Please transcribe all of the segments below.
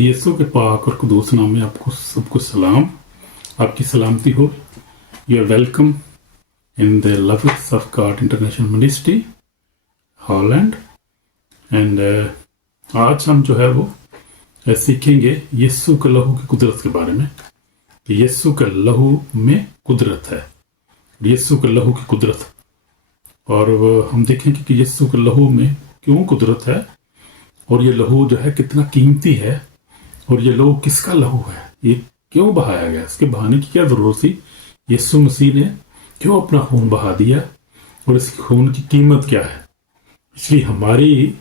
मसीह यीशु के पाक और कुदूस नाम में आपको सबको सलाम, आपकी सलामती हो। You are welcome in the lovers of God international ministry Holland. एंड आज हम जो है वो सीखेंगे यीशु के लहू की कुदरत के बारे में, कि यीशु के लहू में कुदरत है, यीशु के लहू की कुदरत। और हम देखेंगे कि यीशु के लहू में क्यों कुदरत है, और ये लहू जो है कितना कीमती है, और ये लहू किसका लहू है, ये क्यों बहाया गया, इसके बहाने की क्या जरूरत थी, यीशु मसीह ने क्यों अपना खून बहा दिया, और इस खून की कीमत क्या है। इसलिए हमारी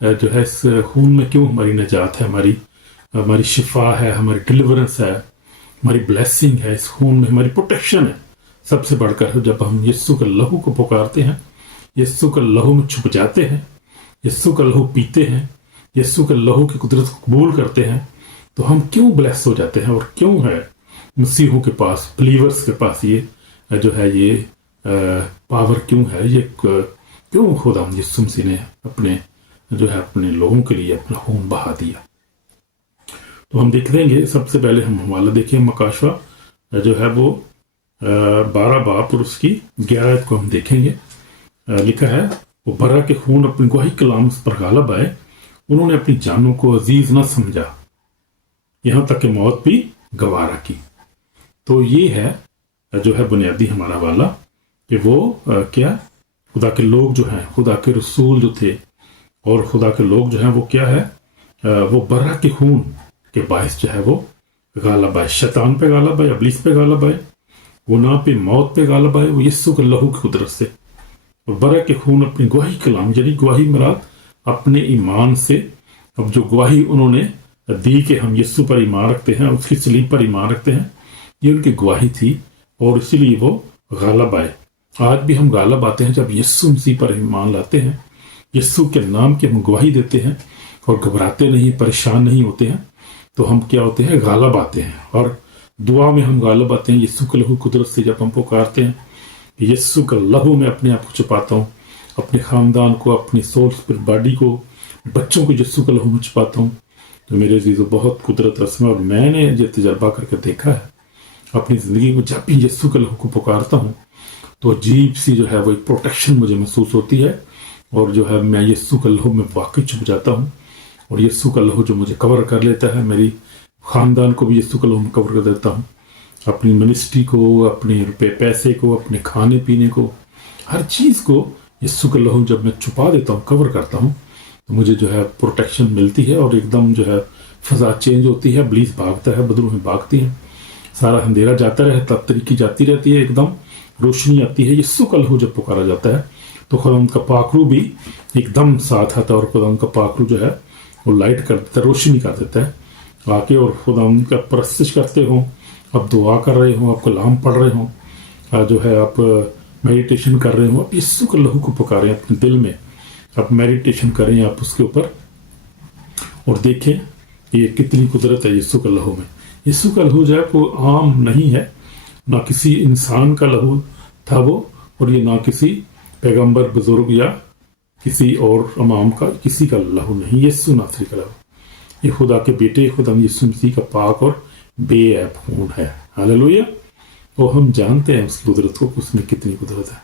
जो है इस खून में क्यों हमारी निजात है, हमारी शिफा है, हमारी डिलीवरेंस है, हमारी ब्लेसिंग है, इस खून में हमारी प्रोटेक्शन है। सबसे बढ़कर जब हम यीशु के लहू को पुकारते हैं, यीशु के लहू में छुप जाते हैं, यीशु का लहू पीते हैं, यीशु के लहू की कुदरत को कबूल करते हैं, तो हम क्यों ब्लेस हो जाते हैं। और क्यों है मसीहों के पास, बिलीवर्स के पास ये जो है ये पावर क्यों है, ये क्यों खुदा यीशु मसीह ने अपने लोगों के लिए अपना खून बहा दिया। तो हम देख लेंगे, सबसे पहले हम हवाला देखिए मकाशवा जो है वो 12 बाब और उसकी 11 को हम देखेंगे। लिखा है, वो बरा के खून अपनी गवाही कलाम पर गालब आए, उन्होंने अपनी जानों को अजीज न समझा, यहां तक कि मौत भी गवारा की। तो ये है जो है बुनियादी हमारा वाला, कि वो क्या खुदा के लोग जो हैं, खुदा के रसूल जो थे और खुदा के लोग जो हैं वो क्या है, वो बरा के खून के बायस जो है वो गालब आए, शैतान पे गालब आए, इब्लीस पे गालब आए, गुनाह पे, मौत पे गालब आए, वो यीशु के लहू की कुदरत से। और बरा के खून अपनी गवाही कलाम, यानी गवाही मराद अपने ईमान से, अब जो गवाही उन्होंने दी कि हम यीशु पर ईमान रखते हैं, उसकी सलीब पर ईमान रखते हैं, ये उनकी गवाही थी, और इसीलिए वो गालब आए। आज भी हम गालब आते हैं जब यीशु मसीह पर ईमान लाते हैं, यीशु के नाम की हम गवाही देते हैं और घबराते नहीं, परेशान नहीं होते हैं, तो हम क्या होते हैं, गालब आते हैं। और दुआ में हम गालब आते हैं यीशु के लहू कुदरत से। जब हम पुकारते हैं यीशु का लहू में अपने आप को छुपाता हूँ, अपने खानदान को, अपनी सोल स्पिरिट बॉडी को, बच्चों को यीशु के लहू में छुपाता हूँ, तो मेरे अजीजों बहुत कुदरत रस्म है। और मैंने ये तजर्बा करके देखा है अपनी ज़िंदगी में, जब भी यीशु के लहू को पुकारता हूँ तो अजीब सी जो है वो एक प्रोटेक्शन मुझे महसूस होती है, और जो है मैं यीशु के लहू में वाकई छुप जाता हूँ, और यीशु का लहू जो मुझे कवर कर लेता है, मेरी खानदान को भी यीशु के लहू में कवर कर देता हूँ, अपनी मिनिस्ट्री को, अपने रुपए पैसे को, अपने खाने पीने को, हर चीज़ को यीशु के लहू जब मैं छुपा देता हूँ, कवर करता हूँ, तो मुझे जो है प्रोटेक्शन मिलती है, और एकदम जो है फजा चेंज होती है, इब्लीस भागता है, बदरूहें भागती हैं, सारा अंधेरा जाता रहता, तरीकी जाती रहती है, एकदम रोशनी आती है। यीशु का लहू जब पुकारा जाता है तो खुदा का पाखरू भी एकदम साथ आता है, और खुदा का पाखरू जो है वो लाइट कर देता है, रोशनी कर देता है आके। और खुदा उनका परस्तिश करते हो, आप दुआ कर रहे हो, आप कलाम पढ़ रहे हो, जो है आप मेडिटेशन कर रहे हो, आप यीशु के लहू को पुकारें अपने दिल में, आप मेडिटेशन करें आप उसके ऊपर, और देखें ये कितनी कुदरत है यीशु के लहू में। यीशु का लहू जो है वो आम नहीं है, ना किसी इंसान का लहू था वो, और ये ना किसी पैगंबर बुजुर्ग या किसी और इमाम का, किसी का लहू नहीं, यीशु नासरी का लहू, ये खुदा के बेटे खुदा यीशु मसीह का पाक और बेऐब खून है। हालेलुया। और हम जानते हैं उसकी कुदरत को, उसमें कितनी कुदरत है।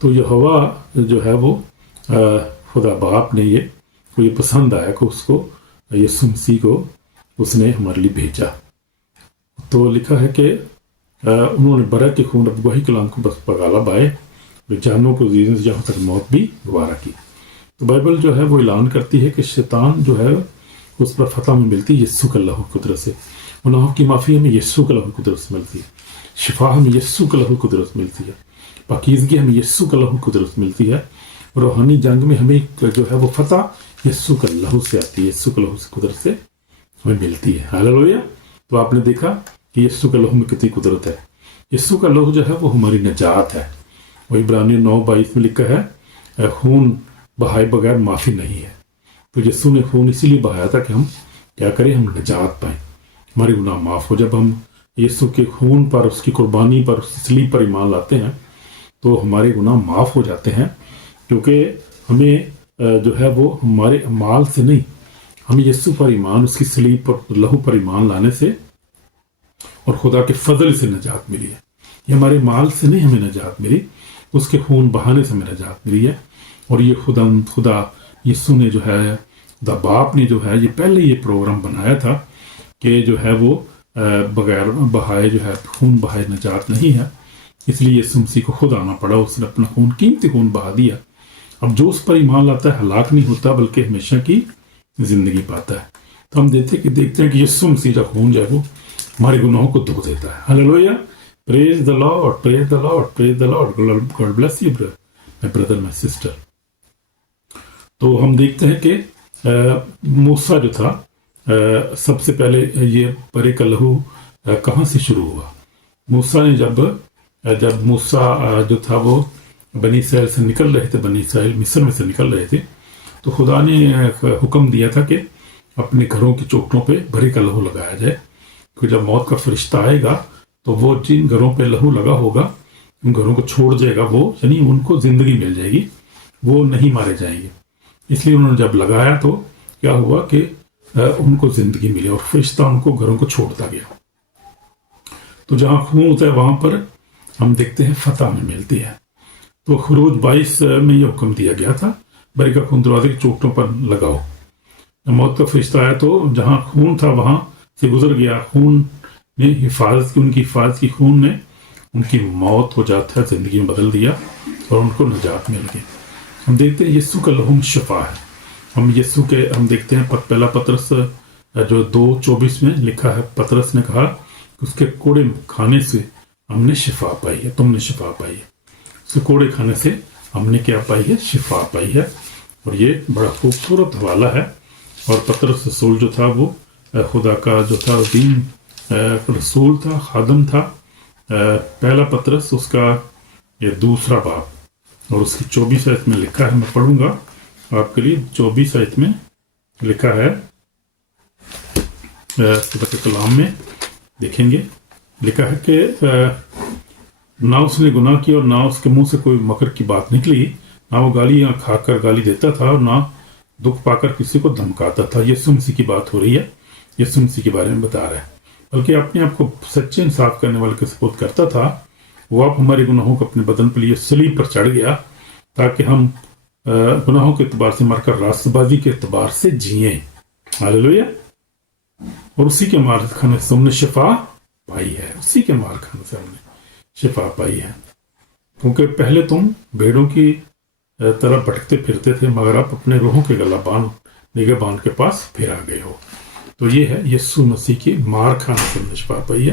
तो ये हवा जो है वो खुदा बाप ने ये पसंद आया कि उसको यीशु मसीह को उसने हमारे लिए भेजा। तो लिखा है कि उन्होंने बरा के खून अब गवाही कलाम को बस पगाला बाए, जानों को जहाँ तक मौत भी गवारा की। तो बाइबल जो है वो ऐलान करती है कि शैतान जो है उस पर फतह में मिलती है यीशु के लहू कुदरत से, गुनाहों की माफ़ी हमें यीशु के लहू कुदरत से मिलती है, शिफा हमें यीशु के लहू कुदरत से मिलती है, पाकीज़गी हमें यीशु के लहू कुदरत से मिलती है, और रूहानी जंग में हमें जो है वो फतह यीशु के लहू से आती है, यीशु के लहू से कुदरत से हमें मिलती है। हालेलुया। तो आपने देखा कि यीशु के लहू में कितनी कुदरत है। यीशु का लहू जो है वो हमारी निजात है। वही इब्रानियों 9:22 में लिखा है, खून बहाए बगैर माफ़ी नहीं है। तो यीशु ने खून इसीलिए बहाया था कि हम क्या करें, हम निजात पाएं, हमारे गुनाह माफ़ हो। जब हम यीशु के खून पर, उसकी कुर्बानी पर, उसकी सलीब पर ईमान लाते हैं तो हमारे गुनाह माफ़ हो जाते हैं, क्योंकि हमें जो है वो हमारे अमाल से नहीं, ہمیں یسوع پر ایمان، اس کی صلیب پر لہو پر ایمان لانے سے اور خدا کے فضل سے نجات ملی ہے. یہ ہمارے مال سے نہیں ہمیں نجات ملی، اس کے خون بہانے سے ہمیں نجات ملی ہے. اور یہ خدا یسوع نے جو ہے، خدا باپ نے جو ہے یہ پہلے یہ پروگرام بنایا تھا کہ جو ہے وہ بغیر بہائے جو ہے خون بہائے نجات نہیں ہے. اس لیے یسوع مسیح کو خود آنا پڑا، اس نے اپنا خون، قیمتی خون بہا دیا. اب جو اس پر ایمان لاتا ہے ہلاک نہیں ہوتا بلکہ ہمیشہ کی زندگی پاتا ہے. تو ہم دیکھتے ہیں کہ یسوع مسیح کا خون جو ہے وہ ہمارے گناہوں کو دھو دیتا ہے. Hallelujah, praise the lord, praise the lord, praise the lord. God bless you my brother, my sister. تو ہم دیکھتے ہیں کہ موسیٰ جو تھا، سب سے پہلے یہ برے کا لہو کہاں سے شروع ہوا؟ موسیٰ نے جب موسیٰ جو تھا وہ بنی اسرائیل سے نکل رہے تھے، بنی اسرائیل مصر میں سے نکل رہے تھے، تو خدا نے حکم دیا تھا کہ اپنے گھروں کی چوکٹوں پہ بھرے کا لہو لگایا جائے، کہ جب موت کا فرشتہ آئے گا تو وہ جن گھروں پہ لہو لگا ہوگا ان گھروں کو چھوڑ جائے گا، وہ یعنی ان کو زندگی مل جائے گی، وہ نہیں مارے جائیں گے. اس لیے انہوں نے جب لگایا تو کیا ہوا کہ ان کو زندگی ملی اور فرشتہ ان کو گھروں کو چھوڑتا گیا. تو جہاں خون ہوتا ہے وہاں پر ہم دیکھتے ہیں فتح میں ملتی ہے. تو خروج 22 میں یہ حکم دیا گیا تھا، بری کا خون دروازے کی چوکٹوں پر لگاؤ. موت کا فرشتہ آیا تو جہاں خون تھا وہاں سے گزر گیا. خون نے حفاظت کی، ان کی حفاظت کی. خون نے ان کی موت ہو جاتا ہے زندگی میں بدل دیا اور ان کو نجات مل گئی. ہم دیکھتے ہیں یسوع کا لہو شفا ہے. ہم دیکھتے ہیں پہلا پطرس جو 2:24 میں لکھا ہے، پطرس نے کہا کہ اس کے کوڑے کھانے سے ہم نے شفا پائی ہے، تم نے شفا پائی ہے. اس کے کوڑے کھانے سے ہم نے کیا پائی ہے؟ شفا پائی ہے. اور یہ بڑا خوبصورت حوالہ ہے. اور پطرس رسول جو تھا وہ خدا کا جو تھا دین رسول تھا، خادم تھا. پہلا پطرس اس کا یہ 2 باب اور اس کی 24 آیت میں لکھا ہے، میں پڑھوں گا آپ کے لیے. 24 آیت میں لکھا ہے، خدا کے کلام میں دیکھیں گے، لکھا ہے کہ نہ اس نے گناہ کیا اور نہ اس کے منہ سے کوئی مکر کی بات نکلی، نہ وہ گالیاں کھا کر گالی دیتا تھا اور نہ دکھ پا کر کسی کو دھمکاتا تھا. یسوع مسیح کی بات ہو رہی ہے، یسوع مسیح کے بارے میں بتا رہا ہے. بلکہ اپنے آپ کو سچے انصاف کرنے والے کے سپرد کرتا تھا. وہ آپ ہمارے گناہوں کو اپنے بدن پر لیے صلیب پر چڑھ گیا تاکہ ہم گناہوں کے اعتبار سے مر کر راست بازی کے اعتبار سے جئیں. ہاللیلویا. اور اسی کے مار کھانے سے ہم نے شفا پائی ہے. اسی کے مار کھانے سے ہم نے شفا پائی ہے. کیونکہ پہلے تم بھیڑوں کی طرح بھٹکتے پھرتے تھے، مگر آپ اپنے روحوں کے نگہبان کے پاس پھر آ گئے ہو. تو یہ ہے یسوع مسیح کی مار کھانے سے ہم نے شفا پائی ہے.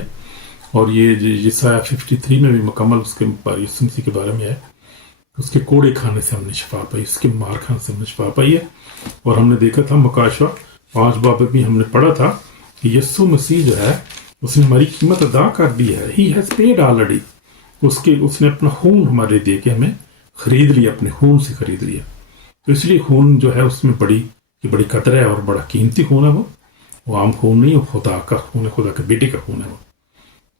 اور یہ یسایہ 53 میں بھی مکمل اس کے یسوع مسیح کے بارے میں ہے. اس کے کوڑے کھانے سے ہم نے شفا پائی، اس کے مار کھانے سے ہم نے شفا پائی ہے. اور ہم نے دیکھا تھا مکاشوہ 5 باب بھی ہم نے پڑھا تھا کہ یسوع مسیح جو ہے اس نے ہماری قیمت ادا کر دی ہے. He has paid already. اس نے اپنا خون ہمارے دے کے ہمیں خرید لیا، اپنے خون سے خرید لیا. تو اس لیے خون جو ہے اس میں بڑی قدر ہے اور بڑا قیمتی خون ہے. وہ عام خون نہیں، وہ خدا کا خون ہے، خدا کے بیٹے کا خون ہے. وہ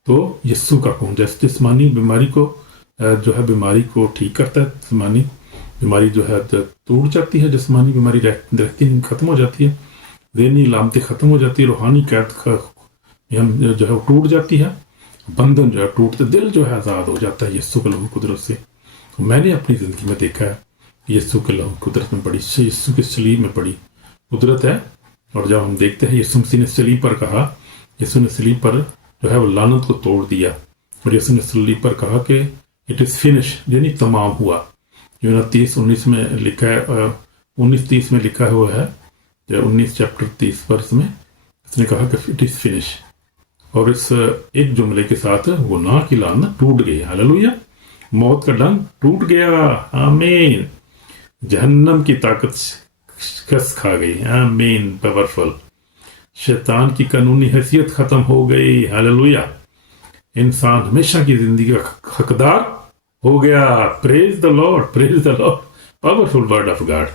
تو یسوع کا خون جیسے جسمانی بیماری کو جو ہے بیماری کو ٹھیک کرتا ہے، جسمانی بیماری جو ہے ٹوٹ جاتی ہے، جسمانی بیماری رہتی ختم ہو جاتی ہے، ذہنی علامتیں ختم ہو جاتی ہے، روحانی قید جو ہے وہ ٹوٹ جاتی ہے، بندھن جو ہے ٹوٹتے، دل جو ہے آزاد ہو جاتا ہے یسوع کے لہو قدرت سے. میں نے اپنی زندگی میں دیکھا ہے یسوع کے لہو قدرت میں بڑی، یسوع کے صلیب میں بڑی قدرت ہے. اور جب ہم دیکھتے ہیں یسوع مسیح نے صلیب پر کہا، یسوع نے صلیب پر جو ہے وہ لعنت کو توڑ دیا. اور یسوع نے صلیب پر کہا کہ اٹ از فنش، یعنی تمام ہوا. جو 30:19 میں لکھا ہے، 19:30 میں لکھا ہوا ہے، 19 چیپٹر 30 ورس میں اس نے کہا کہ اٹ از فنش. اور اس ایک جملے کے ساتھ گناہ کی لعنت ٹوٹ گئی. ہاللیلویا. موت کا ڈنگ ٹوٹ گیا. آمین. جہنم کی طاقت شکست کھا گئی. آمین. پاورفل. شیطان کی قانونی حیثیت ختم ہو گئی. ہاللیلویا. انسان ہمیشہ کی زندگی کا حقدار ہو گیا. Praise the lord, praise the lord. Powerful word of God.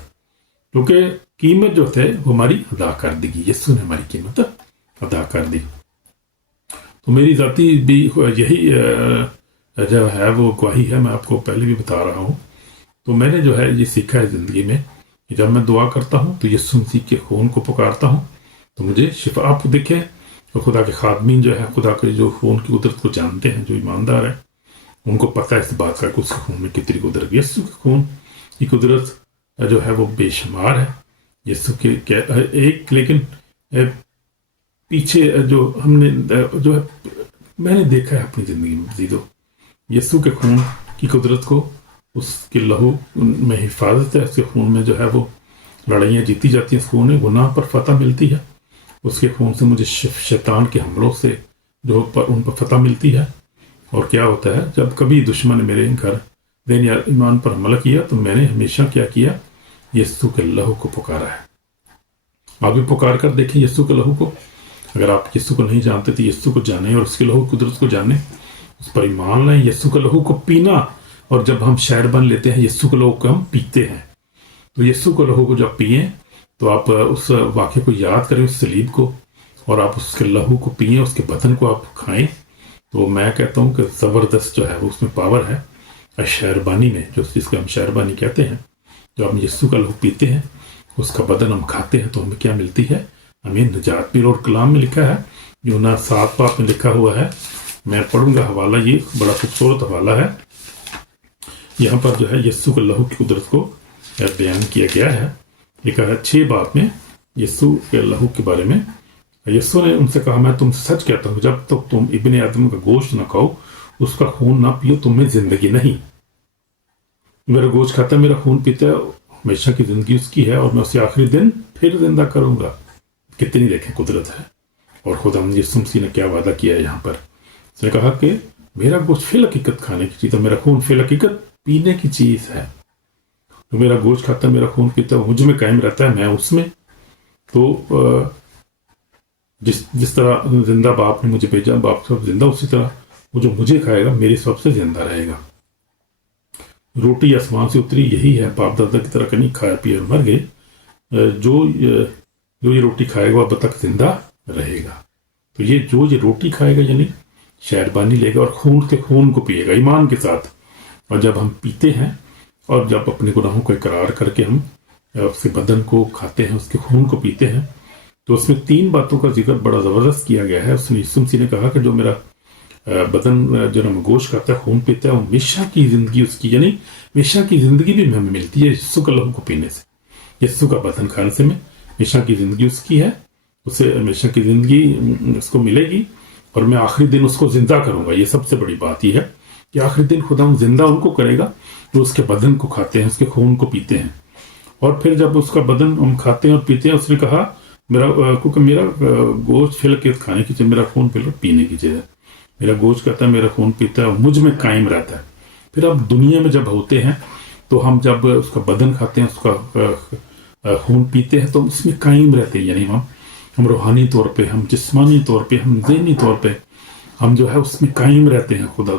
کیونکہ قیمت جو تھے وہ ہماری ادا کر دی گئی. یسوع نے ہماری قیمت ادا کر دی. تو میری ذاتی بھی یہی جو ہے وہ گواہی ہے. میں آپ کو پہلے بھی بتا رہا ہوں. تو میں نے جو ہے یہ سیکھا ہے زندگی میں کہ جب میں دعا کرتا ہوں تو یسوع مسیح کے خون کو پکارتا ہوں تو مجھے شفا. آپ دیکھیں تو خدا کے خادمین جو ہے خدا کے جو خون کی قدرت کو جانتے ہیں، جو ایماندار ہیں ان کو پتہ ہے اس بات کا کہ اس کے خون میں کتنی قدرت. یسوع کے خون کی قدرت جو ہے وہ بے شمار ہے. یسوع کے ایک لیکن پیچھے جو ہم نے جو ہے میں نے دیکھا ہے اپنی زندگی میں مزید یسوع کے خون کی قدرت کو، اس کے لہو میں حفاظت ہے، اس کے خون میں جو ہے وہ لڑائیاں جیتی جاتی ہیں، اس خون میں گناہ پر فتح ملتی ہے، اس کے خون سے مجھے شیطان کے حملوں سے جو ان پر فتح ملتی ہے. اور کیا ہوتا ہے جب کبھی دشمن نے میرے گھر دین یا ایمان پر حملہ کیا تو میں نے ہمیشہ کیا کیا، یسوع کے لہو کو پکارا ہے. آپ بھی پکار کر دیکھیں یسوع کے لہو کو. اگر آپ یسوع کو نہیں جانتے تو یسوع کو جانیں اور اس کے لہو قدرت کو جانیں، اس پر ایمان لائیں. یسوع کے لہو کو پینا، اور جب ہم شہر بن لیتے ہیں یسوع کے لہو کو ہم پیتے ہیں. تو یسوع کے لہو کو جب پئیں تو آپ اس واقعے کو یاد کریں، اس صلیب کو، اور آپ اس کے لہو کو پئیں، اس کے بدن کو آپ کھائیں. تو میں کہتا ہوں کہ زبردست جو ہے وہ اس میں پاور ہے شہربانی میں، جو جس کو ہم شہربانی کہتے ہیں. جو ہم یسوع کا لہو پیتے ہیں، اس کا بدن ہم کھاتے ہیں تو ہمیں کیا ملتی ہے؟ ہمیں نجات بھی. اور کلام میں لکھا ہے، یوحنا 7 میں لکھا ہوا ہے، میں پڑھوں گا حوالہ، یہ بڑا خوبصورت حوالہ ہے. یہاں پر جو ہے یسوع کے لہو کی قدرت کو بیان کیا گیا ہے. لکھا ہے 6 میں یسوع کے لہو کے بارے میں. یسوع نے ان سے کہا، میں تم سے سچ کہتا ہوں، جب تک تم ابن آدم کا گوشت نہ کھاؤ، اس کا خون نہ پیو، تم میں زندگی نہیں. میرا گوشت کھاتا ہے، میرا خون پیتا ہے، ہمیشہ کی زندگی اس کی ہے، اور میں اسے آخری دن پھر زندہ کروں گا. کتنی دیکھیں قدرت ہے. اور خدا یسوع مسیح نے کیا وعدہ کیا ہے یہاں پر. اس نے کہا کہ میرا گوشت فی الحقیقت کھانے کی چیز ہے، میرا خون فی الحقیقت پینے کی چیز ہے. جو میرا گوشت کھاتا ہے، میرا خون پیتا ہے، مجھ میں قائم رہتا ہے، میں اس میں. تو جس طرح زندہ باپ نے مجھے بھیجا، باپ سب زندہ، اسی طرح وہ جو مجھے کھائے گا میری سب سے زندہ رہے گا. روٹی آسمان سے اتری یہی ہے، باپ دادا کی طرح نہیں کھایا پیا اور مر گئے. جو یہ روٹی کھائے گا اب تک زندہ رہے گا. تو یہ روٹی کھائے گا یعنی شہربانی لے گا، اور خون کو پیے گا ایمان کے ساتھ. اور جب ہم پیتے ہیں اور جب اپنے گناہوں کو اقرار کر کے ہم اس کے بدن کو کھاتے ہیں، اس کے خون کو پیتے ہیں، تو اس میں 3 باتوں کا ذکر بڑا زبردست کیا گیا ہے. اس نے یسوع مسیح نے کہا کہ جو میرا بدن جو نا گوشت کھاتا ہے، خون پیتا ہے، وہ ہمیشہ کی زندگی اس کی، یعنی ہمیشہ کی زندگی بھی ہمیں ملتی ہے یسوع کے لہو کو پینے سے، یسوع کا بدن کھانے سے. میں ہمیشہ کی زندگی اس کی ہے، اسے ہمیشہ کی زندگی اس کو ملے گی، اور میں آخری دن اس کو زندہ کروں گا. یہ سب سے بڑی بات یہ ہے کہ آخری دن خدا زندہ ان کو کرے گا جو اس کے بدن کو کھاتے ہیں، اس کے خون کو پیتے ہیں. اور پھر جب اس کا بدن ہم کھاتے ہیں اور پیتے ہیں، اس نے کہا کیونکہ میرا گوشت پھیل کے کھانے کی چیز، میرا خون پھیل کے پینے کی چیز ہے. میرا گوشت کہتا ہے، میرا خون پیتا ہے، مجھ میں قائم رہتا ہے. پھر اب دنیا میں جب ہوتے ہیں تو ہم جب اس کا بدن کھاتے ہیں، اس کا خون پیتے ہیں، تو اس میں قائم رہتے ہیں. یعنی ہم روحانی طور پہ، ہم جسمانی طور پہ، ہم ذہنی طور پہ ہم جو ہے اس میں قائم رہتے ہیں. خدا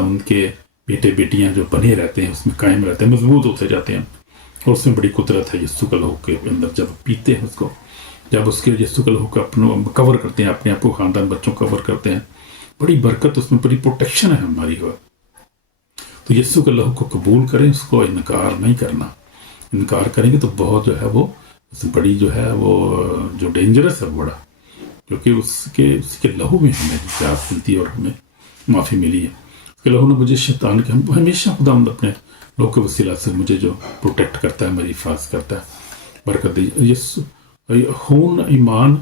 ان کے بیٹے بیٹیاں جو بنے رہتے ہیں، اس میں قائم رہتے ہیں، مضبوط ہوتے جاتے ہیں. اور اس میں بڑی قدرت ہے یسوع کے لہو کے اندر. جب پیتے ہیں اس کو، جب اس کے یسوع کے لہو کو کور کرتے ہیں، اپنے آپ کو، خاندان بچوں کو کور کرتے ہیں، بڑی برکت، اس میں بڑی پروٹیکشن ہے ہماری. تو یسوع کے لہو کو قبول کریں، اس کو انکار نہیں کرنا. انکار کریں گے تو بہت جو ہے وہ بڑی جو ہے وہ جو ڈینجرس ہے بڑا، کیونکہ اس کے لہو میں ہمیں نجات ملتی ہے اور ہمیں معافی ملی ہے. اس کے لہو نے مجھے شیطان کے ہمیشہ خدا اپنے لہو کے وسیلہ سے مجھے جو پروٹیکٹ کرتا ہے، میری حفاظت کرتا ہے، برکت دی. خون ایمان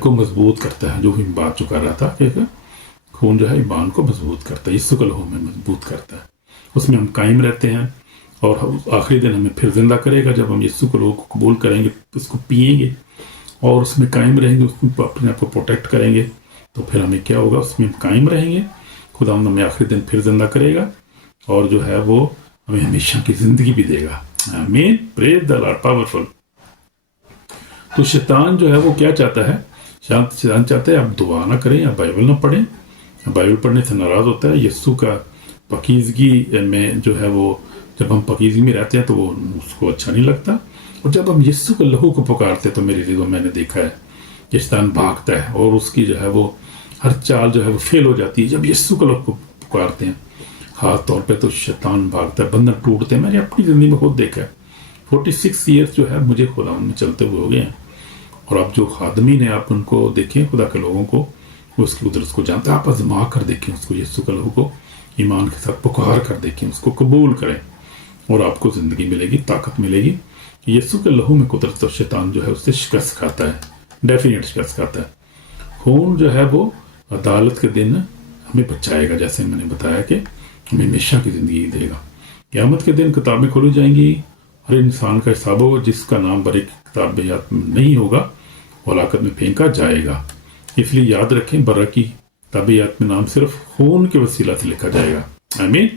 کو مضبوط کرتا ہے. جو بھی بات جو کر رہا تھا کہ خون جو ہے ایمان کو مضبوط کرتا ہے، یسوع کے لہو میں مضبوط کرتا ہے. اس میں ہم قائم رہتے ہیں، اور آخری دن ہمیں پھر زندہ کرے گا جب ہم یسوع کے لہو کو قبول کریں گے، اس کو پئیں گے اور اس میں قائم رہیں گے، اس میں اپنے آپ کو پروٹیکٹ کریں گے. تو پھر ہمیں کیا ہوگا؟ اس میں ہم قائم رہیں گے، خدا ہمیں آخری دن پھر زندہ کرے گا، اور جو ہے وہ ہمیں ہمیشہ کی زندگی بھی دے گا. آمین. پریز دی لارڈ. پاورفل. تو شیطان جو ہے وہ کیا چاہتا ہے؟ شیطان چاہتا ہے آپ دعا نہ کریں یا بائبل نہ پڑھیں. بائبل پڑھنے سے ناراض ہوتا ہے. یسوع کا پاکیزگی میں جو ہے وہ، جب ہم پاکیزگی میں رہتے ہیں تو وہ اس کو اچھا نہیں لگتا. اور جب ہم یسوع کے لہو کو پکارتے ہیں تو میری عزیزوں میں نے دیکھا ہے کہ شیطان بھاگتا ہے، اور اس کی جو ہے وہ ہر چال جو ہے وہ فیل ہو جاتی ہے جب یسوع کے لہو کو پکارتے ہیں. खास तौर पे तो शैतान भागता है, बंधन टूटते हैं। मैंने अपनी ज़िंदगी में खुद देखा है। 46 ईयर्स जो है मुझे खुदा में चलते हुए हो गए हैं। और आप जो खादमीन है, आप उनको देखें, खुदा के लोगों को, उसकी कुदरत को जानते हैं। आप आजमा कर देखें उसको, यीशु के लहू को ईमान के साथ पुकार कर देखें, उसको कबूल करें और आपको ज़िंदगी मिलेगी, ताकत मिलेगी। यीशु के लहू में कुदरत और शैतान जो है उससे शिकस्त खाता है, डेफिनेट शिकस्त खाता है। खून जो है वो अदालत के दिन हमें बचाएगा, जैसे मैंने बताया कि हमें हमेशा की ज़िंदगी देगा। क़यामत के दिन किताबें खोली जाएंगी, हर इंसान का हिसाब होगा, जिसका नाम बड़ी किताब याद नहीं होगा वो हलाकत में फेंका जाएगा। इसलिए याद रखें, बर्रा की किताबियात में नाम सिर्फ खून के वसीला से लिखा जाएगा। आमीन।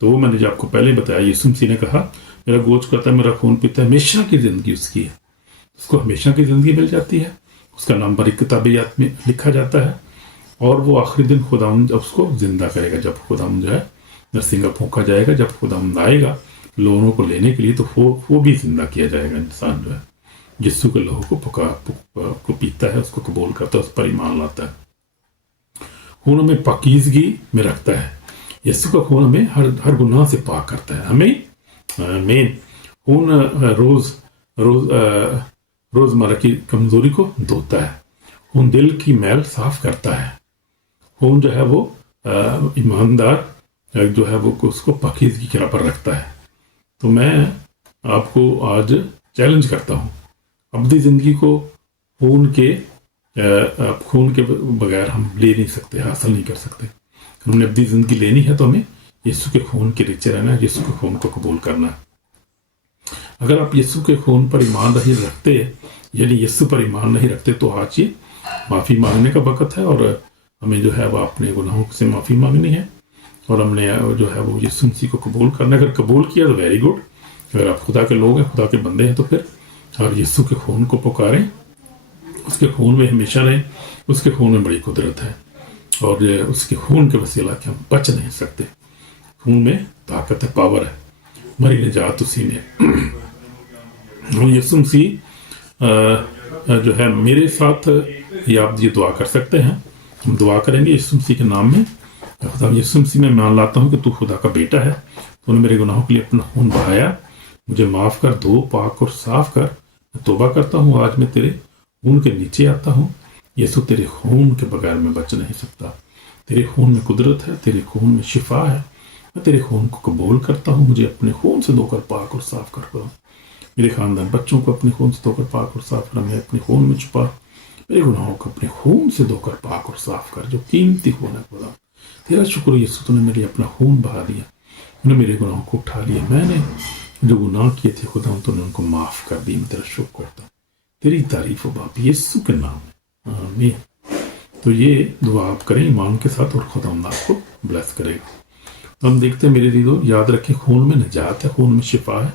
तो वो मैंने जो आपको पहले बताया, यीशु मसीह ने कहा मेरा गोश्त खाता है, मेरा खून पीता है, हमेशा की ज़िंदगी उसकी है, उसको हमेशा की ज़िंदगी मिल जाती है। उसका नाम बड़ी किताबियात में लिखा जाता है और वो आखिरी दिन खुदावंद उसको जिंदा करेगा। जब खुदावंद जो है नरसिंगा फूंका जाएगा, जब खुदावंद आएगा लोगों को लेने के लिए, तो वो भी जिंदा किया जाएगा। इंसान जो है यीशु के लहू को पीता है, उसको कबूल करता है, उस पर ईमान लाता है, खून हमें पाकीज़गी में रखता है। यीशु का खून हमें हर गुनाह से पाक करता है। हमें खून रोज़मर्रा की कमज़ोरी को धोता है। खून दिल की मैल साफ करता है। खून जो है वो ईमानदार जो है वो उसको पाकीज़गी के पर रखता है। तो मैं आपको आज चैलेंज करता हूँ, अपनी ज़िंदगी को खून के बगैर हम ले नहीं सकते, हासिल नहीं कर सकते। हमने अपनी ज़िंदगी लेनी है तो हमें यीशु के खून के नीचे रहना है, यीशु के खून को कबूल करना है। अगर आप यीशु के खून पर ईमान नहीं रखते, यानी यीशु पर ईमान नहीं रखते, तो आज ये माफ़ी मांगने का वक़्त है और हमें जो है वो अपने गुनाहों से माफ़ी मांगनी है और हमने जो है वो यीशु मसीह को कबूल करना है। अगर कबूल किया तो वेरी गुड। अगर आप खुदा के लोग हैं, खुदा के बंदे हैं, तो फिर आप यीशु के खून को पुकारें, उसके खून में हमेशा रहें। उसके खून में बड़ी कुदरत है और उसके खून के वसीला के हम बच नहीं सकते। खून में ताकत है, पावर है, हमारी निजात उसी में। यीशु मसीह जो है मेरे साथ ये आप ये दुआ कर सकते हैं। हम दुआ करेंगे यीशु मसीह के नाम में। खुदा यीशु मसीह में मान लाता हूँ कि तू खुदा का बेटा है, तूने मेरे गुनाहों के लिए अपना खून बहाया, मुझे माफ़ कर, धो, पाक और साफ कर। मैं तौबा करता हूँ, आज मैं तेरे खून के नीचे आता हूँ। यीशु तेरे खून के बगैर मैं बच नहीं सकता। तेरे खून में कुदरत है, तेरे खून में शिफा है। मैं तेरे खून को कबूल करता हूँ, मुझे अपने खून से धोकर पाक और साफ कर दो। मेरे खानदान बच्चों को अपने खून से धोकर पाक और साफ कर, मैं अपने खून में छुपा, मेरे गुनाहों को अपने खून से धोकर पाक और साफ कर, जो कीमती खून है खुदा। तेरा शुक्र यीशु, तूने मेरे अपना खून बहा दिया, तूने मेरे गुनाहों को उठा लिया। मैंने जो गुनाह किए थे खुदा, तूने उनको माफ़ कर दी। मैं तेरा शुक्र करता हूँ, तेरी तारीफ हो बाप यीशु के नाम में, आमीन। तो ये दुआ आप करें ईमान के साथ और खुदा आपको ब्लेस करेगा। तो हम देखते हैं मेरे दीदो, याद रखें, खून में निजात है, खून में शिफा है,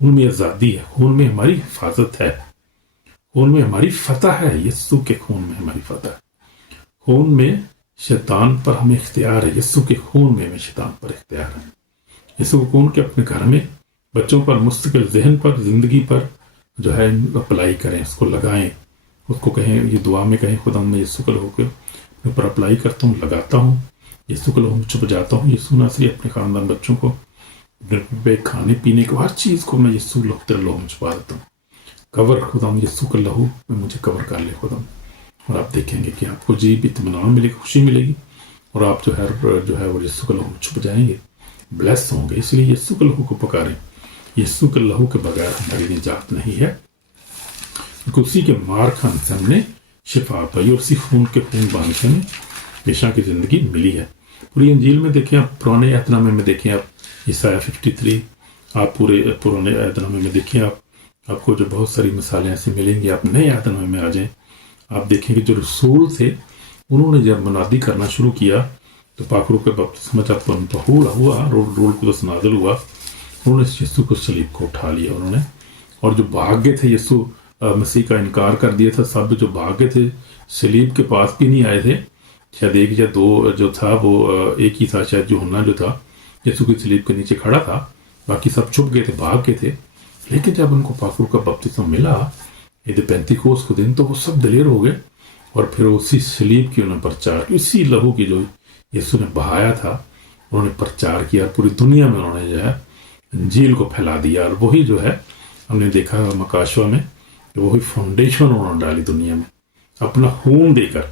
खून में आज़ादी है, खून में हमारी हिफाजत है, खून में हमारी फतह है। यीशु के खून में हमारी फतह है। खून में शैतान पर हमें इख्तियार है, यीशु के खून में हमें शैतान पर इख्तियार है। यीशु के खून के अपने घर में, बच्चों पर, मुस्तकिल जहन पर, ज़िंदगी पर जो है अप्लाई करें, उसको लगाएं, उसको कहें, ये दुआ में कहें, खुदा मैं यीशु के लहू के ऊपर अप्लाई करता हूँ, लगाता हूँ, यीशु के लहू में छुप जाता हूँ। यीशु नासरी अपने खानदान बच्चों को, अपने खाने पीने को, हर चीज़ को मैं यीशु तेरे लहू में छुपा देता हूँ। कवर खुदा यीशु के लहू में मुझे कवर कर ले खुदा, और आप देखेंगे कि आपको जी इत्मीनान मिलेगी, खुशी मिलेगी और आप जो है वो यीशु के लहू में छुप जाएंगे, ब्लेस होंगे। इसलिए यीशु के लहू को पुकारें। यीशु के लहू के बगैर हमारी निजात नहीं है, क्योंकि उसी के मार खान से हमने शिफा पाई और उसी खून के खून बांध से हमें पेशा की ज़िंदगी मिली है। पूरी अंजील में देखें आप, पुराने अहदनामे में देखें आप, ईसाया 53, आप पूरे पुराने अहदनामे में देखें आप, आपको जो बहुत सारी मिसालें ऐसी मिलेंगी। आप नए अहदनामे में आ जाएं, आप देखेंगे जो रसूल थे उन्होंने जब मनादी करना शुरू किया तो पाकरू के बपतिस्मा जब उन पर हुआ, रोल को तो नाज़िल हुआ, उन्होंने यीशु को सलीब को उठा लिया उन्होंने। और जो भाग्य थे, यीशु मसीह का इनकार कर दिया था, सब जो भाग्य थे सलीब के पास भी नहीं आए थे। शायद एक या दो जो था वो एक ही था, शायद यूहन्ना जो था यीशु की सलीब के नीचे खड़ा था, बाकी सब छुप गए थे, भाग गए थे। लेकिन जब उनको पाकरू का बपतिस्मा मिला यदि पेंतीकोस को दिन, तो वो सब दलेर हो गए और फिर उसी सलीब की उन्होंने प्रचार, उसी लहू की जो यीशु ने बहाया था, उन्होंने प्रचार किया, पूरी दुनिया में उन्होंने जो है इंजील को फैला दिया। और वही जो है हमने देखा मकाशवा में कि वही फाउंडेशन उन्होंने डाली दुनिया में अपना खून देकर।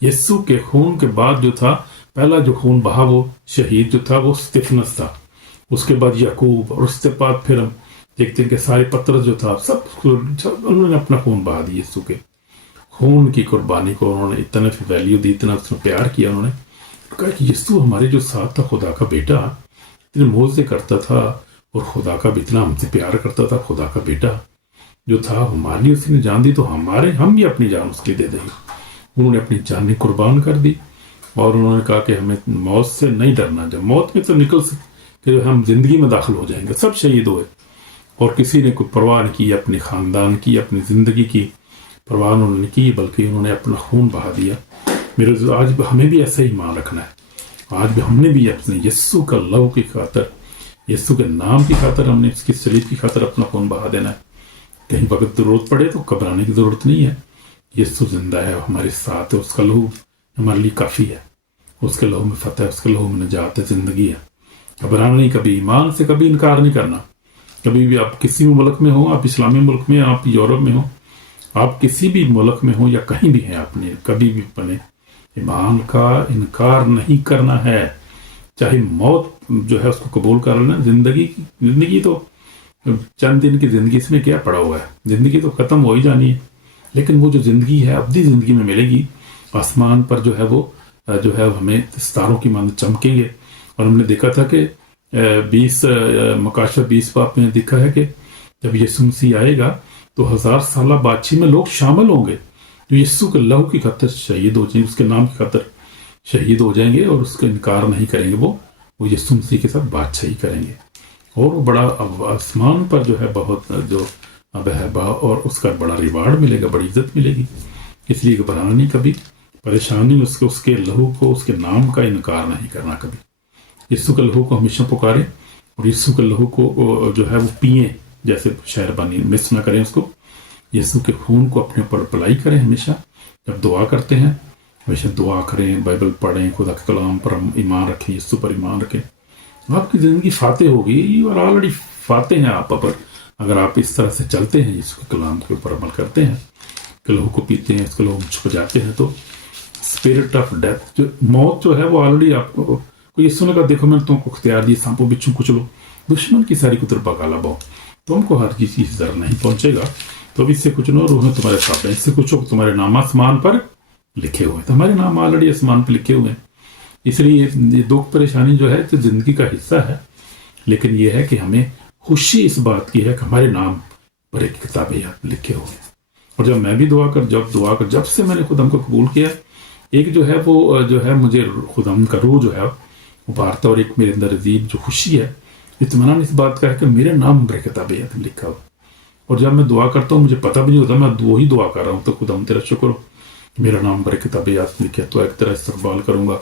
यीशु के खून के बाद जो था, पहला जो खून बहा वो शहीद जो था वो स्तिफनस था, उसके बाद याकूब, और उसके बाद फिर हम देखते हैं कि सारे पतरस जो था सब उन्होंने अपना खून बहा दिया। यीशु के खून की कुर्बानी को उन्होंने इतना वैल्यू दी, इतना उसमें प्यार किया। उन्होंने कहा कि यीशु हमारे जो साथ था, खुदा का बेटा, इतने मोज़े करता था और खुदा का भी इतना हमसे प्यार करता था। खुदा का बेटा जो था हमारे लिए उसने जान दी, तो हम भी अपनी जान उसके दे देंगे। उन्होंने अपनी जान कुर्बान कर दी और उन्होंने कहा कि हमें मौत से नहीं डरना, जब मौत में तो निकल सकते हम जिंदगी में दाखिल हो जाएंगे। सब शहीद हुए और किसी ने कोई परवाह नहीं की अपने ख़ानदान की, अपनी ज़िंदगी की परवाह उन्होंने की, बल्कि उन्होंने अपना खून बहा दिया। मेरे आज हमें भी ऐसा ही मान रखना है। आज भी हमने भी अपने यीशु का लहू की खातर, यीशु के नाम की खातर, हमने उसकी सलीब की खातर अपना खून बहा देना है। कहीं वक्त ज़रूरत पड़े तो घबराने की ज़रूरत नहीं है। यीशु जिंदा है, हमारे साथ है, उसका लहू हमारे लिए काफ़ी है। उसके लहू में फतह है, उसके लहू में निजात है, ज़िंदगी है। घबराना नहीं, कभी ईमान से कभी इनकार नहीं करना। कभी भी आप किसी भी मुल्क में हो, आप इस्लामी मुल्क में, आप यूरोप में हो, आप किसी भी मुल्क में हो या कहीं भी हैं, आपने कभी भी बने ईमान का इनकार नहीं करना है। चाहे मौत जो है उसको कबूल कर लेना। जिंदगी तो चंद दिन की जिंदगी, इसमें क्या पड़ा हुआ है, जिंदगी तो खत्म हो ही जानी है। लेकिन वो जो जिंदगी है अब्दी जिंदगी में मिलेगी। आसमान पर जो है वो जो है हमें सितारों की मांद चमकेंगे। और हमने देखा था कि 20 मकाशवा 20 बाब में देखा है कि जब यीशु मसीह आएगा तो 1000 साल बादशाही में लोग शामिल होंगे जो यीशु के लहू की खातिर शहीद हो जाएंगे, उसके नाम की खातिर शहीद हो जाएंगे और उसका इनकार नहीं करेंगे। वो यीशु मसीह के साथ बादशाही करेंगे और वो बड़ा आसमान पर जो है बहुत जो अब है और उसका बड़ा रिवार्ड मिलेगा, बड़ी इज्जत मिलेगी। इसलिए घबराना नहीं, कभी परेशानी उसके लहू को, उसके नाम का इनकार नहीं करना। कभी यीशु के लहू को हमेशा पुकारें और यीशु के लहू को जो है वो पिए, जैसे शहरबानी मिस ना करें उसको। यीशु के खून को अपने ऊपर अप्लाई करें हमेशा। जब दुआ करते हैं हमेशा दुआ करें, बाइबल पढ़ें, खुदा के कलाम पर ईमान रखें, यीशु पर ईमान रखें। आपकी ज़िंदगी फाते होगी और ऑलरेडी फाते हैं आप पर, अगर आप इस तरह से चलते हैं, यीशु के कलाम के ऊपर अमल करते हैं, के लहू को पीते हैं, इसके लहू में छुप जाते हैं, तो स्पिरिट ऑफ डेथ, जो मौत जो है वो ऑलरेडी आपको, यीशु ने कहा देखो मैंने तुमको अख्तियार दी, सांपों बिच्छू कुचलो, दुश्मन की सारी कुतर बगाला बाओ, तुमको हर चीज जरा नहीं पहुंचेगा। तो इससे कुछ नो रूह तुम्हारे साथ है, इससे कुछ तुम्हारे नाम आसमान पर लिखे हुए हैं। तो हमारे नाम ऑलरेडी आसमान पर लिखे हुए हैं। इसलिए ये दुख परेशानी जो है तो जिंदगी का हिस्सा है, लेकिन ये है कि हमें खुशी इस बात की है कि हमारे नाम पर एक किताबें लिखे हुए हैं। और जब मैं भी जब से मैंने खुदम को कबूल किया, एक जो है वो जो है मुझे खुदम का रूह जो है उबारता, और एक मेरे अंदर अजीब जो खुशी है, इत्मीनान इस बात का है कि मेरे नाम पर किताबें लिखा हुआ। और जब मैं दुआ करता हूँ मुझे पता भी नहीं होता, मैं वही दुआ कर रहा हूँ, तो खुदा तेरा शुक्र हो मेरा नाम पर किताब याद लिखे, तो एक तरह इस्तकबाल करूँगा।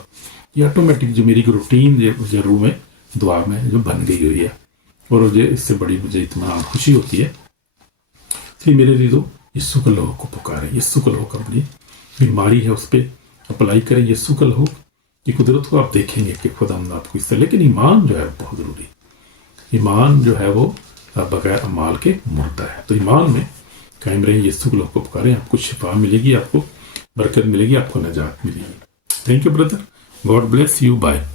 ये ऑटोमेटिक जो मेरी रूटीन जो रूह में दुआ में जो बन गई हुई है, और मुझे इससे बड़ी मुझे इत्मीनान खुशी होती है। इसलिए मेरे लिए तो यीशु के लहू को पुकारें, यीशु के लहू का अपनी बीमारी है उस पर अप्लाई करें, यीशु के लहू की कुदरत को आप देखेंगे कि खुदा आपको इससे। लेकिन ईमान जो है बहुत ज़रूरी, ईमान जो है वो बगैर अमाल के मुर्दा है। तो ईमान में कायम रहे, यीशु के लहू को पुकारें, आपको शिफा मिलेगी, आपको बरकत मिलेगी, आपको नजात मिलेगी। Thank you brother, God bless you, bye.